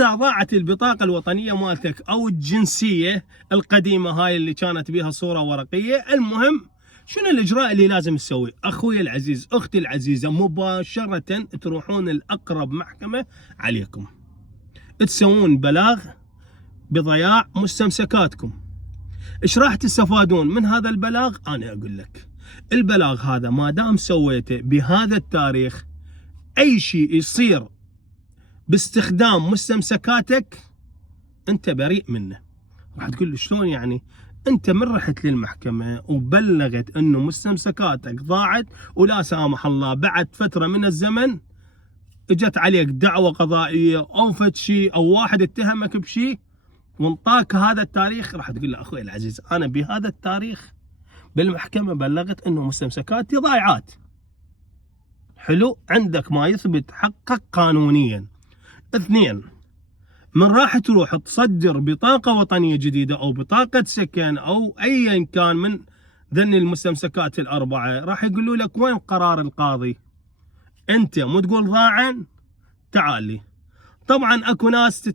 إذا ضاعت البطاقة الوطنية مالتك أو الجنسية القديمة هاي اللي كانت بها صورة ورقية، المهم شنو الإجراء اللي لازم تسويه؟ أخوي العزيز، أختي العزيزة، مباشرة تروحون الأقرب محكمة عليكم، تسوون بلاغ بضياع مستمسكاتكم. إيش راح تستفادون من هذا البلاغ؟ أنا أقول لك، البلاغ هذا ما دام سويته بهذا التاريخ، أي شيء يصير باستخدام مستمسكاتك انت بريء منه. راح تقول لي شلون يعني؟ انت من رحت للمحكمة وبلغت انه مستمسكاتك ضاعت، ولا سامح الله بعد فترة من الزمن اجت عليك دعوة قضائية او فد شيء، او واحد اتهمك بشيء وانطاك هذا التاريخ، راح تقول له اخوي العزيز انا بهذا التاريخ بالمحكمة بلغت انه مستمسكاتي ضايعات. حلو، عندك ما يثبت حقك قانونيا. اثنين، من راح تروح تصدر بطاقة وطنية جديدة أو بطاقة سكن أو أيا كان من ذن المستمسكات الأربعة، راح يقولوا لك وين قرار القاضي؟ أنت مو تقول ضاعن؟ تعال لي. طبعا أكو ناس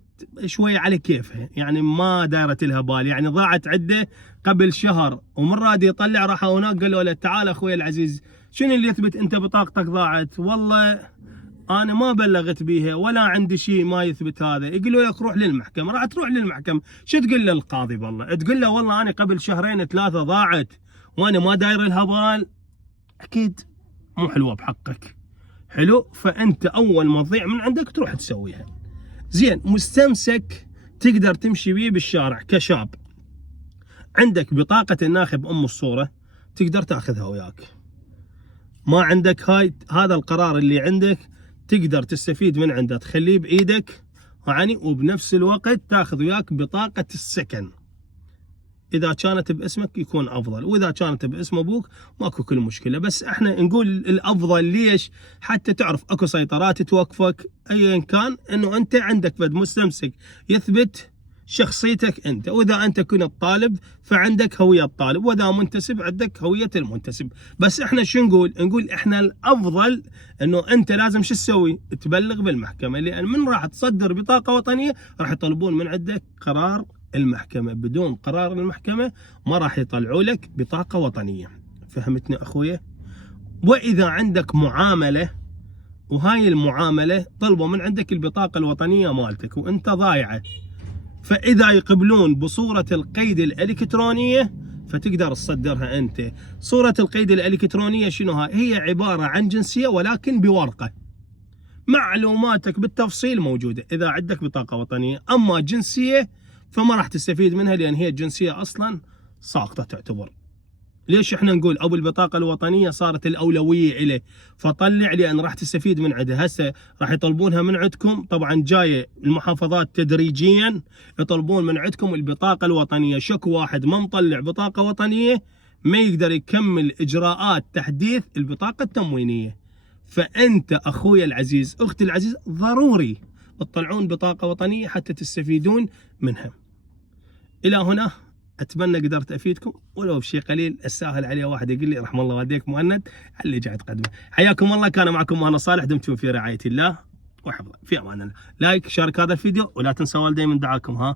شوية على كيفها، يعني ما دارت لها بال، يعني ضاعت عدة قبل شهر ومن راد يطلع راحوا هناك قالوا له تعال أخوي العزيز شنو اللي يثبت أنت بطاقتك ضاعت؟ والله انا ما بلغت بيها ولا عندي شيء ما يثبت هذا. يقولوا لك روح للمحكمه، راح تروح للمحكمه، شو تقول للقاضي؟ والله تقول له والله انا قبل شهرين ثلاثه ضاعت وانا ما داير لها بال، اكيد مو حلوه بحقك. حلو، فانت اول ما تضيع من عندك تروح تسويها. زين، مستمسك تقدر تمشي بيه بالشارع كشاب، عندك بطاقه الناخب ام الصوره تقدر تاخذها وياك. ما عندك هذا القرار اللي عندك تقدر تستفيد من عنده، تخليه بايدك يعني، وبنفس الوقت تاخذ وياك بطاقة السكن. اذا كانت باسمك يكون افضل، واذا كانت باسم ابوك ماكو كل مشكلة، بس احنا نقول الافضل. ليش؟ حتى تعرف اكو سيطرات توقفك ايا كان، انه انت عندك فد مستمسك يثبت شخصيتك انت، واذا انت كنت طالب فعندك هوية الطالب، واذا منتسب عندك هوية المنتسب. بس احنا شو نقول احنا الافضل انه انت لازم شو تسوي؟ تبلغ بالمحكمة، لان من راح تصدر بطاقة وطنية راح يطلبون من عندك قرار المحكمة. بدون قرار المحكمة ما راح يطلعوا لك بطاقة وطنية. فهمتني اخويا؟ واذا عندك معاملة وهاي المعاملة طلبوا من عندك البطاقة الوطنية مالتك وانت ضايعة، فإذا يقبلون بصورة القيد الإلكترونية فتقدر تصدرها أنت. صورة القيد الإلكترونية شنو هي عبارة عن جنسية ولكن بورقة، معلوماتك بالتفصيل موجودة إذا عندك بطاقة وطنية. أما جنسية فما راح تستفيد منها، لأن هي الجنسية أصلا ساقطة تعتبر. ليش احنا نقول ابو البطاقه الوطنيه صارت الاولويه اليه؟ فطلع، لان راح تستفيد من عندها. هسه راح يطلبونها من عندكم، طبعا جايه المحافظات تدريجيا يطلبون من عندكم البطاقه الوطنيه. شكو واحد ما مطلع بطاقه وطنيه ما يقدر يكمل اجراءات تحديث البطاقه التموينيه. فانت اخوي العزيز، اختي العزيز، ضروري تطلعون بطاقه وطنيه حتى تستفيدون منها. الى هنا اتمنى قدرت افيدكم ولو بشيء قليل. استاهل عليه واحد يقول لي رحم الله والديك مهند على اللي قاعد تقدمه. حياكم الله، كان معكم مهند صالح، دمتم في رعايه الله وحفظه، في امان الله. لايك، شارك هذا الفيديو، ولا تنسوا والدي من دعاكم. ها